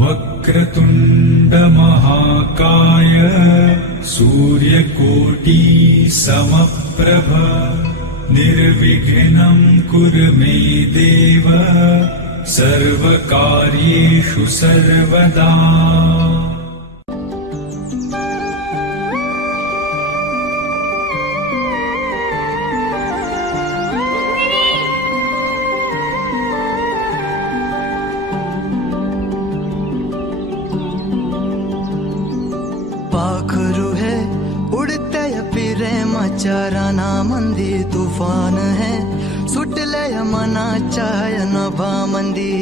वक्रतुंड महाकाय सूर्यकोटि समप्रभ निर्विघ्नं कुरु मे देव सर्वकार्येषु सर्वदा। पाखरू है उड़ते फिरे मचाराना मंदी तूफान है सुटले मना चाय नभा मंदी